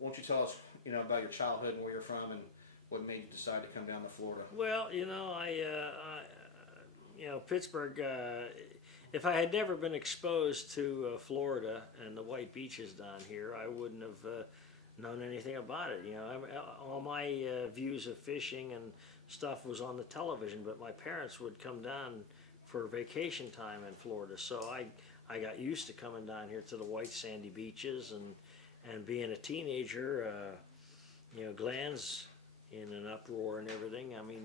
won't you tell us, about your childhood and where you're from and what made you decide to come down to Florida? Well, Pittsburgh. If I had never been exposed to Florida and the white beaches down here, I wouldn't have known anything about it. All my views of fishing and stuff was on the television, but my parents would come down for vacation time in Florida, so I got used to coming down here to the white sandy beaches, and being a teenager, glands in an uproar and everything. I mean,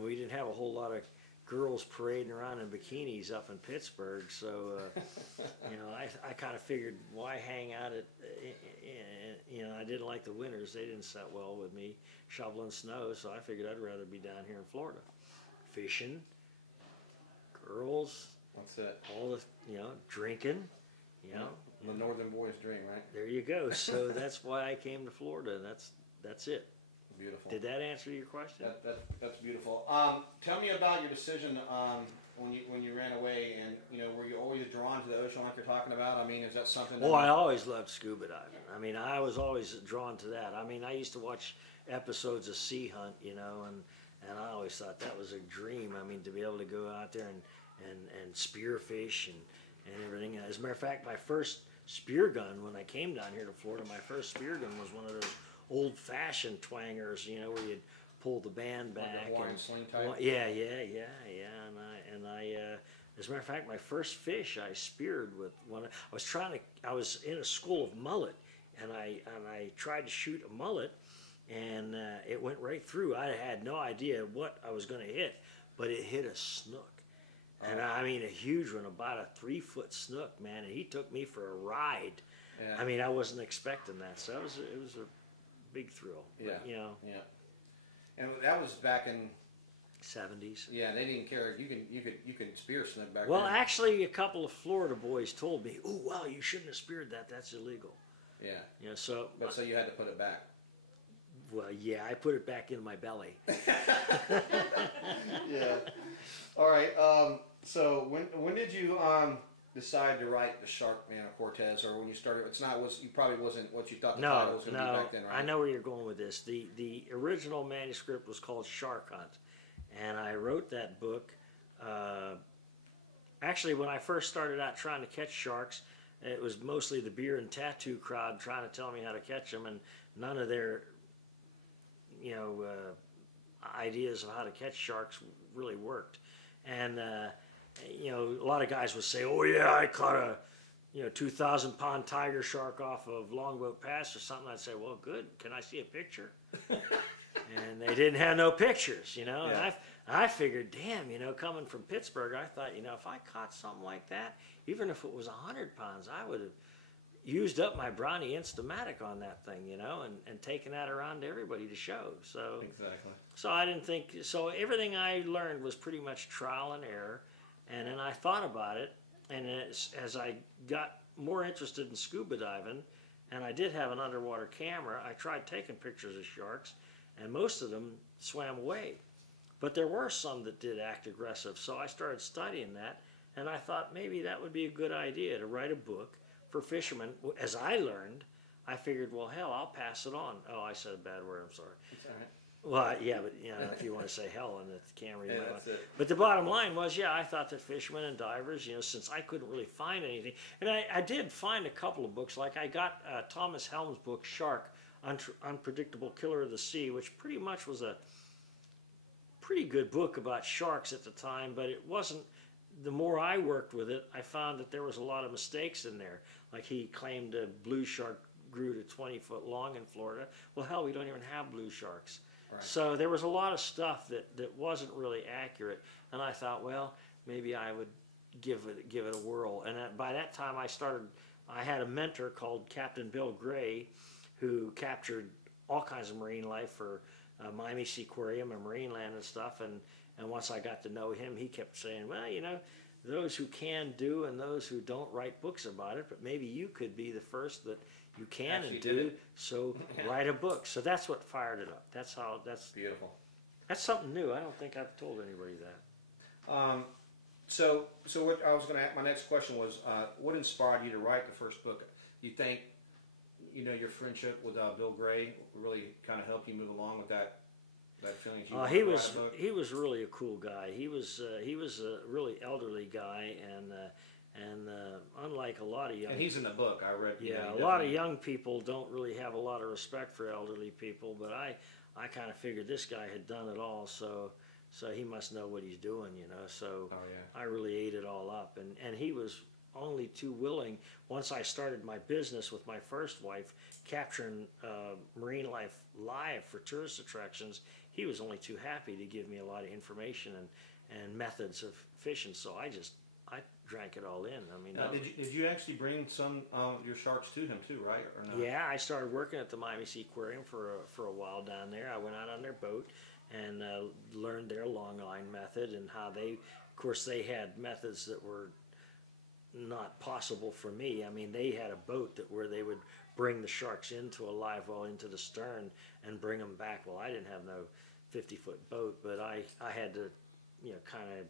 we didn't have a whole lot of girls parading around in bikinis up in Pittsburgh, so I kind of figured, why hang out at, I didn't like the winters. They didn't set well with me shoveling snow, so I figured I'd rather be down here in Florida, fishing, girls. That's it. All the, drinking, The northern boy's dream, right? There you go. So that's why I came to Florida, and that's it. Beautiful. Did that answer your question? That's beautiful. Tell me about your decision when you ran away, and were you always drawn to the ocean like you're talking about? I mean, is that something? Well, I always loved scuba diving. I mean, I was always drawn to that. I mean, I used to watch episodes of Sea Hunt, and I always thought that was a dream. I mean, to be able to go out there and spearfish and everything. As a matter of fact, my first spear gun, when I came down here to Florida, my first spear gun was one of those old-fashioned twangers, where you'd pull the band back. Like the Hawaiian sling type? Yeah. And I as a matter of fact, my first fish I speared with one. I was in a school of mullet, and I tried to shoot a mullet, and it went right through. I had no idea what I was going to hit, but it hit a snook. And I mean, a huge one, about a 3-foot snook, man. And he took me for a ride. Yeah. I mean, I wasn't expecting that, so it was a big thrill. Yeah. But, Yeah. And that was back in 70s. Yeah, they didn't care. You could spear snook back well, then. Well, actually, a couple of Florida boys told me, "Oh, wow, you shouldn't have speared that. That's illegal." Yeah. So. But so you had to put it back. Well, yeah, I put it back in my belly. Yeah. All right. So when did you decide to write the Sharkman of Cortez, or when you started? You probably wasn't what you thought the title was going to be back then, right? I know where you're going with this. The original manuscript was called Shark Hunt, and I wrote that book. Actually, when I first started out trying to catch sharks, it was mostly the beer and tattoo crowd trying to tell me how to catch them, and none of their ideas of how to catch sharks really worked. And a lot of guys would say, "Oh yeah, I caught a 2,000-pound tiger shark off of Longboat Pass or something." I'd say, "Well, good. Can I see a picture?" And they didn't have no pictures, Yeah. And I figured, damn, coming from Pittsburgh, I thought, if I caught something like that, even if it was 100 pounds, I would have used up my Brownie Instamatic on that thing, and taken that around to everybody to show. So exactly. So I didn't think so. Everything I learned was pretty much trial and error, and then I thought about it. And as I got more interested in scuba diving, and I did have an underwater camera, I tried taking pictures of sharks, and most of them swam away. But there were some that did act aggressive, so I started studying that, and I thought maybe that would be a good idea to write a book for fishermen. As I learned, I figured, well, hell, I'll pass it on. Oh, I said a bad word, I'm sorry. It's all right. Well, yeah, but if you want to say hell on the camera, you yeah, might that's it. But the bottom line was, I thought that fishermen and divers, since I couldn't really find anything, and I did find a couple of books, like I got Thomas Helm's book, Shark, Unpredictable Killer of the Sea, which pretty much was a pretty good book about sharks at the time, but it wasn't. The more I worked with it, I found that there was a lot of mistakes in there. Like he claimed a blue shark grew to 20 foot long in Florida. Well, hell, we don't even have blue sharks. Right. So there was a lot of stuff that wasn't really accurate, and I thought, well, maybe I would give it a whirl. And by that time, I had a mentor called Captain Bill Gray, who captured all kinds of marine life for Miami Seaquarium and Marineland and stuff. And once I got to know him, he kept saying, well, those who can do and those who don't write books about it, but maybe you could be the first that you can and do, so write a book. So that's what fired it up. That's beautiful. That's something new. I don't think I've told anybody that. So what I was going to ask, my next question was, what inspired you to write the first book? You think, you know, your friendship with Bill Gray really kind of helped you move along with that feeling? He was really a cool guy. He was a really elderly guy, and unlike a lot of young, and he's in the book I read. Yeah, a lot of young people don't really have a lot of respect for elderly people, but I kind of figured this guy had done it all, so he must know what he's doing, you know. So I really ate it all up, and he was only too willing. Once I started my business with my first wife, capturing marine life live for tourist attractions, he was only too happy to give me a lot of information and methods of fishing. So I drank it all in. I mean, did you actually bring some your sharks to him too, right? Or no? Yeah, I started working at the Miami Sea Aquarium for a while down there. I went out on their boat and learned their long line method and how they, of course, they had methods that were not possible for me. I mean, they had a boat where they would bring the sharks into a live well into the stern and bring them back. Well, I didn't have no 50-foot boat, but I had to, you know, kind of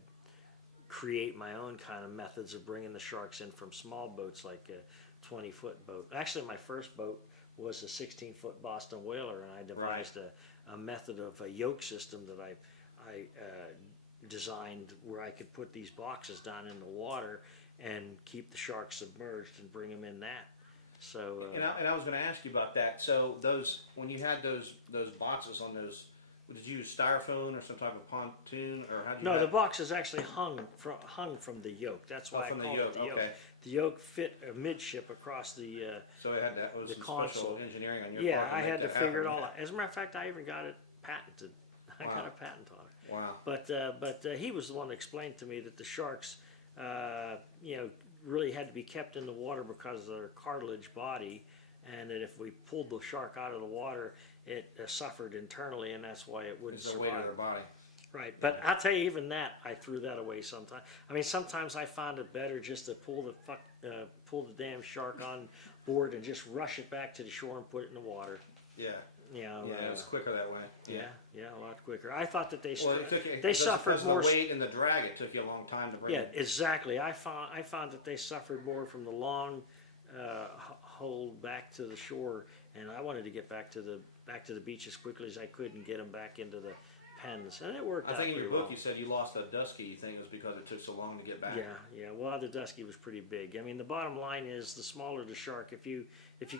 create my own kind of methods of bringing the sharks in from small boats like a 20-foot boat. Actually, my first boat was a 16-foot Boston Whaler, and I devised a method of a yoke system that I designed where I could put these boxes down in the water and keep the sharks submerged and bring them in that. So and I was going to ask you about that. So when you had those boxes on those, did you use styrofoam or some type of pontoon, or how did you? No, the box is actually hung from the yoke. That's why I called it the yoke. Okay. The yoke fit midship across the. So it had that was the some console. Special engineering on your yeah, part. I had to figure it all out. As a matter of fact, I even got it patented. I got a patent on it. Wow. But he was the one that explained to me that the sharks, you know, really had to be kept in the water because of their cartilage body, and that if we pulled the shark out of the water, it suffered internally, and that's why it wouldn't survive. It's the weight of their body. Right, but I'll tell you, even that, I threw that away sometimes. I mean, sometimes I found it better just to pull the damn shark on board and just rush it back to the shore and put it in the water. Yeah. You know, it's quicker that way. Yeah, a lot quicker. I thought that they they suffered more. The weight and the drag, it took you a long time to bring. Yeah, exactly. I found that they suffered more from the long hold back to the shore, and I wanted to get back to the beach as quickly as I could and get them back into the pens, and it worked out pretty well. I think in your book you said you lost a dusky. You think it was because it took so long to get back? Yeah. Well, the dusky was pretty big. I mean, the bottom line is the smaller the shark, if you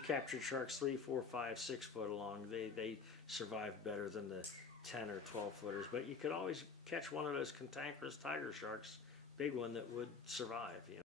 captured sharks 3, 4, 5, 6 foot long, they survive better than the 10 or 12 footers. But you could always catch one of those cantankerous tiger sharks, big one that would survive. You know?